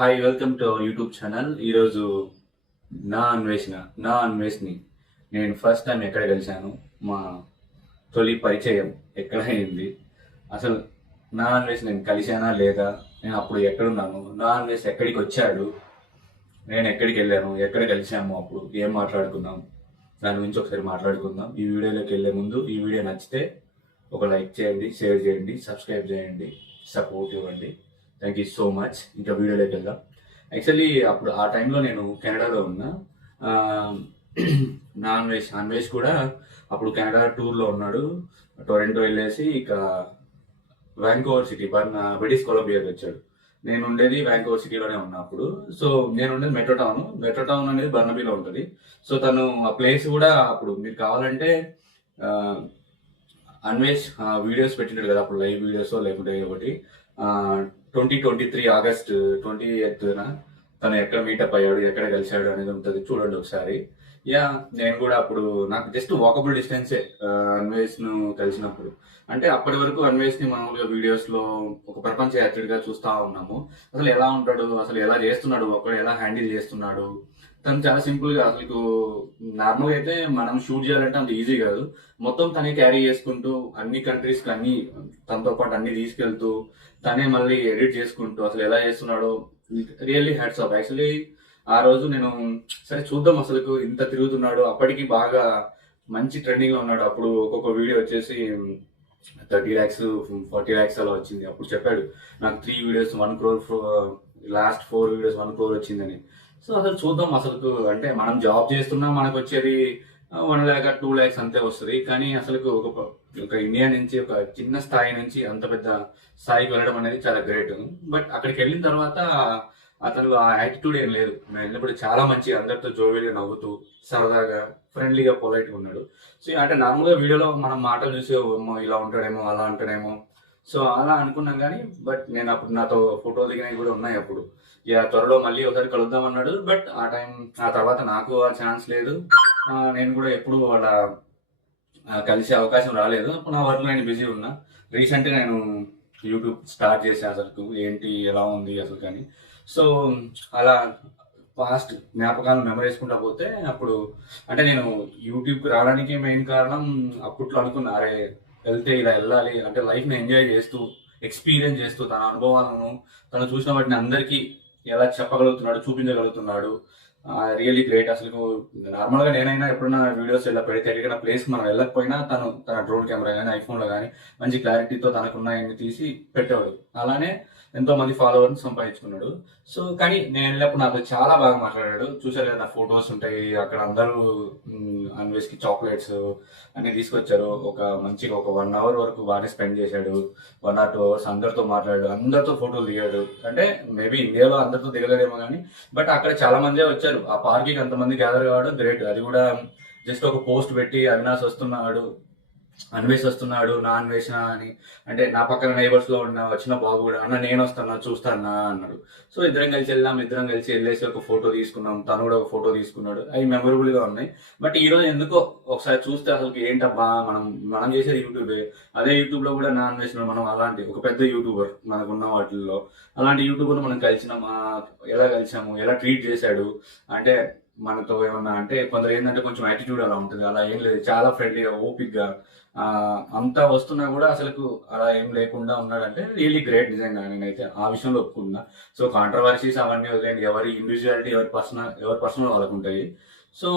Hi welcome to our YouTube channel ఈరోజు నా అన్వేషణ నా అన్వేషణి. నేను ఫస్ట్ టైం ఎక్కడ కలిశాను? మా తొలి పరిచయం ఎక్కడ అయింది అసలు నా అన్వేషణ నేను కలిశానా లేదా? నేను అప్పుడు ఎక్కడున్నాను? నా అన్వేషణ ఎక్కడికి వచ్చాడు? నేను ఎక్కడికి వెళ్ళాను? ఎక్కడ కలిశాము అప్పుడు? ఏం మాట్లాడుకున్నాం? దాని గురించి ఒకసారి మాట్లాడుకుందాం. ఈ వీడియోలోకి వెళ్ళే ముందు ఈ వీడియో నచ్చితే ఒక లైక్ చేయండి షేర్ చేయండి సబ్స్క్రైబ్ చేయండి సపోర్ట్ ఇవ్వండి. థ్యాంక్ యూ సో మచ్ ఇంకా వీడియోలోకి వెళ్దాం. యాక్చువల్లీ అప్పుడు ఆ టైంలో నేను కెనడాలో ఉన్నా. నాన్ వెజ్ నాన్ వెజ్ కూడా అప్పుడు కెనడా టూర్లో ఉన్నాడు. టొరెంటో వెళ్ళేసి ఇక వ్యాంకోవర్ సిటీ బర్న్ బ్రిటిష్ కొలంబియాకి వచ్చాడు. నేను ఉండేది వ్యాంకోవర్ సిటీలోనే ఉన్నా అప్పుడు. సో నేను ఉండేది మెట్రో టౌన్ మెట్రో టౌన్ అనేది బర్నబీలో ఉంటుంది. సో తను ఆ ప్లేస్ కూడా అప్పుడు మీరు కావాలంటే అన్వేష్ వీడియోస్ పెట్టినాడు కదా అప్పుడు లైవ్ వీడియోస్ లేకుంటే ఒకటి. Twenty twenty three August twenty ఎయిత్న తను ఎక్కడ మీటప్ అయ్యాడు ఎక్కడ కలిశాడు అనేది ఉంటుంది చూడండి ఒకసారి. యా నేను కూడా అప్పుడు నాకు జస్ట్ వాకబుల్ డిస్టెన్సే అన్వేష్ను కలిసినప్పుడు. అంటే అప్పటి వరకు అన్వేష్ని మామూలుగా వీడియోస్లో ఒక ప్రపంచ యాత్రిడిగా చూస్తా ఉన్నాము. అసలు ఎలా ఉంటాడు అసలు ఎలా చేస్తున్నాడు ఒకడు ఎలా హ్యాండిల్ చేస్తున్నాడు తను చాలా సింపుల్గా అసలు నార్మల్ అయితే మనం షూట్ చేయాలంటే అంత ఈజీ కాదు. మొత్తం తనే క్యారీ చేసుకుంటూ అన్ని కంట్రీస్కి అన్ని తనతో పాటు అన్ని తీసుకెళ్తూ తనే మళ్ళీ ఎడిట్ చేసుకుంటూ అసలు ఎలా చేస్తున్నాడో రియల్లీ హ్యాట్స్ ఆఫ్. యాక్చువల్లీ ఆ రోజు నేను సరే చూద్దాం అసలు ఇంత తిరుగుతున్నాడు అప్పటికి బాగా మంచి ట్రెండింగ్లో ఉన్నాడు. అప్పుడు ఒక్కొక్క వీడియో వచ్చేసి థర్టీ ల్యాక్స్ ఫార్టీ ల్యాక్స్ అలా వచ్చింది. అప్పుడు చెప్పాడు నాకు three videos one crore last four videos one crore వచ్చిందని. సో అసలు చూద్దాం అసలు అంటే మనం జాబ్ చేస్తున్నా మనకు వచ్చేది వన్ ల్యాక్ టూ ల్యాక్స్ అంతే వస్తుంది. కానీ అసలు ఒక ఒక ఇండియా నుంచి ఒక చిన్న స్థాయి నుంచి అంత పెద్ద స్థాయికి వెళ్ళడం అనేది చాలా గ్రేట్. బట్ అక్కడికి వెళ్ళిన తర్వాత అతను ఆ యాటిట్యూడ్ ఏం లేదు. నేను వెళ్ళినప్పుడు చాలా మంచి అందరితో జోవియల్గా నవ్వుతూ సరదాగా ఫ్రెండ్లీగా పొలైట్గా ఉన్నాడు. సో అంటే నార్మల్గా వీడియోలో మనం మాటలు చూసి ఇలా ఉంటాడేమో అలా అంటాడేమో సో అలా అనుకున్నాం కానీ బట్ నేను అప్పుడు నాతో ఫోటో దిగినవి కూడా ఉన్నాయి అప్పుడు. ఇక త్వరలో మళ్ళీ ఒకసారి కలుద్దాం అన్నాడు బట్ ఆ టైం ఆ తర్వాత నాకు ఆ ఛాన్స్ లేదు. నేను కూడా ఎప్పుడు వాళ్ళ కలిసే అవకాశం రాలేదు. అప్పుడు నా వర్క్ నేను బిజీ ఉన్నా. రీసెంట్గా నేను యూట్యూబ్ స్టార్ట్ చేశాను అసలు ఏంటి ఎలా ఉంది అసలు కానీ. సో అలా పాస్ట్ జ్ఞాపకాలను మెమరేసుకుంటా పోతే అప్పుడు అంటే నేను యూట్యూబ్కి రావడానికి మెయిన్ కారణం అప్పట్లో అనుకున్నా అరే వెళ్తే ఇలా వెళ్ళాలి అంటే లైఫ్ని ఎంజాయ్ చేస్తూ ఎక్స్పీరియన్స్ చేస్తూ తన అనుభవాలను తను చూసిన వాటిని అందరికీ ఎలా చెప్పగలుగుతున్నాడు చూపించగలుగుతున్నాడు. రియలీ గ్రేట్ అసలు నార్మల్గా నేనైనా ఎప్పుడైనా వీడియోస్ ఇలా పెడితే ఎక్కడికైనా ప్లేస్ మనం వెళ్ళకపోయినా తను తన డ్రోన్ కెమెరా కానీ ఐఫోన్లో కానీ మంచి క్లారిటీతో తనకున్నాయన్ని తీసి పెట్టేవాడు. అలానే ఎంతో మంది ఫాలోవర్ని సంపాదించుకున్నాడు. సో కానీ నేను వెళ్ళినప్పుడు నాతో చాలా బాగా మాట్లాడాడు. చూసారు కదా ఫొటోస్ ఉంటాయి. అక్కడ అందరూ అన్వేస్కి చాక్లెట్స్ అన్ని తీసుకొచ్చారు. ఒక మంచిగా ఒక వన్ అవర్ వరకు బాగానే స్పెండ్ చేశాడు. వన్ ఆర్ టూ అవర్స్ అందరితో మాట్లాడాడు. అందరితో ఫోటోలు దిగాడు. అంటే మేబీ ఇండియాలో అందరితో దిగలేదేమో కానీ బట్ అక్కడ చాలా మందే వచ్చారు. ఆ పార్క్కి అంతమంది గ్యాదర్ కావడం గ్రేట్ అది కూడా జస్ట్ ఒక పోస్ట్ పెట్టి అవినాష్ వస్తున్నాడు. అన్వేష్ వస్తున్నాడు నా అన్వేషణ అని. అంటే నా పక్కన నైబర్స్లో ఉన్న వచ్చిన బాబు కూడా అన్న నేను వస్తాను చూస్తానా? అన్నాడు. సో ఇద్దరం కలిసి వెళ్ళాం ఇద్దరం కలిసి వెళ్ళేసి ఒక ఫోటో తీసుకున్నాం. తను కూడా ఒక ఫోటో తీసుకున్నాడు. అవి మెమొరబుల్గా ఉన్నాయి. బట్ ఈ రోజు ఎందుకో ఒకసారి చూస్తే అసలు ఏంటబ్బా మనం మనం చేసేది యూట్యూబే. అదే యూట్యూబ్లో కూడా నా అన్వేషణ మనం అలాంటి ఒక పెద్ద యూట్యూబర్ మనకున్న వాటిల్లో. అలాంటి యూట్యూబర్ మనం కలిసినాం. ఎలా కలిసాము ఎలా ట్రీట్ చేశాడు. అంటే మనతో ఏమన్నా అంటే కొందరు ఏంటంటే కొంచెం యాటిట్యూడ్ అలా ఉంటుంది. అలా ఏం లేదు. చాలా ఫ్రెండ్లీగా ఓపిక్గా అంతా వస్తున్నా కూడా అసలు అలా ఏం లేకుండా ఉన్నాడంటే రియలీ గ్రేట్ నిజంగా నేనైతే ఆ విషయంలో ఒప్పుకున్నా సో కాంట్రవర్సీస్ అవన్నీ వదిలేండి ఎవరి ఇండివిజువాలిటీ ఎవరి పర్సనల్ ఎవరి పర్సనల్ వాళ్ళకు ఉంటాయి. సో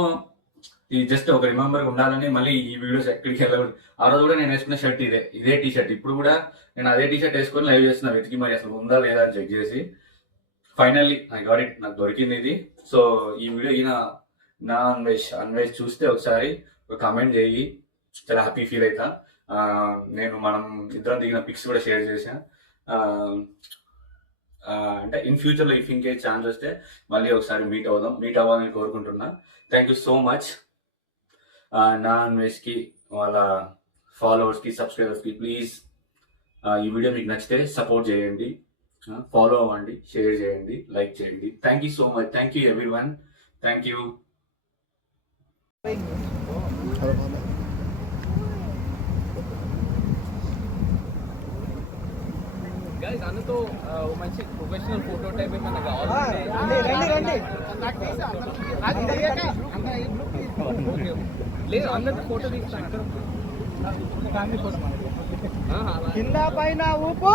ఇది జస్ట్ ఒక రిమెంబర్ ఉండాలని మళ్ళీ ఈ వీడియోస్ ఎక్కడికి వెళ్ళకూడదు. ఆ రోజు కూడా నేను వేసుకున్న షర్ట్ ఇదే. ఇదే టీ షర్ట్ ఇప్పుడు కూడా నేను అదే టీ షర్ట్ వేసుకొని లైవ్ చేస్తున్నా. వెతికి మరి అసలు ఉందా లేదా అని చెక్ చేసి ఫైనల్లీ ఐ గాట్ ఇట్ నాకు దొరికింది ఇది. సో ఈ వీడియో ఈయన నా అన్వేష్ అన్వేష్ చూస్తే ఒకసారి కామెంట్ చేయి. చాలా హ్యాపీ ఫీల్ అవుతా నేను మనం ఇద్దరం దిగిన పిక్స్ కూడా షేర్ చేసా అంటే ఇన్ ఫ్యూచర్లో ఇఫ్ ఇంకే ఛాన్స్ వస్తే మళ్ళీ ఒకసారి మీట్ అవుదాం. మీట్ అవ్వాలని కోరుకుంటున్నా. థ్యాంక్ యూ సో మచ్ నా అన్వేష్కి వాళ్ళ ఫాలోవర్స్కి సబ్స్క్రైబర్స్కి ప్లీజ్ ఈ వీడియో మీకు నచ్చితే సపోర్ట్ చేయండి. ఫాలో అవ్వండి షేర్ చేయండి లైక్ చేయండి. Thank you so much thank you everyone thank you ఓ మంచి ప్రొఫెషనల్ ఫోటో టైప్ ఏమైనా కావాలి. లేదు అందరితో ఫోటో తీస్తాను. కింద పైన ఊపు.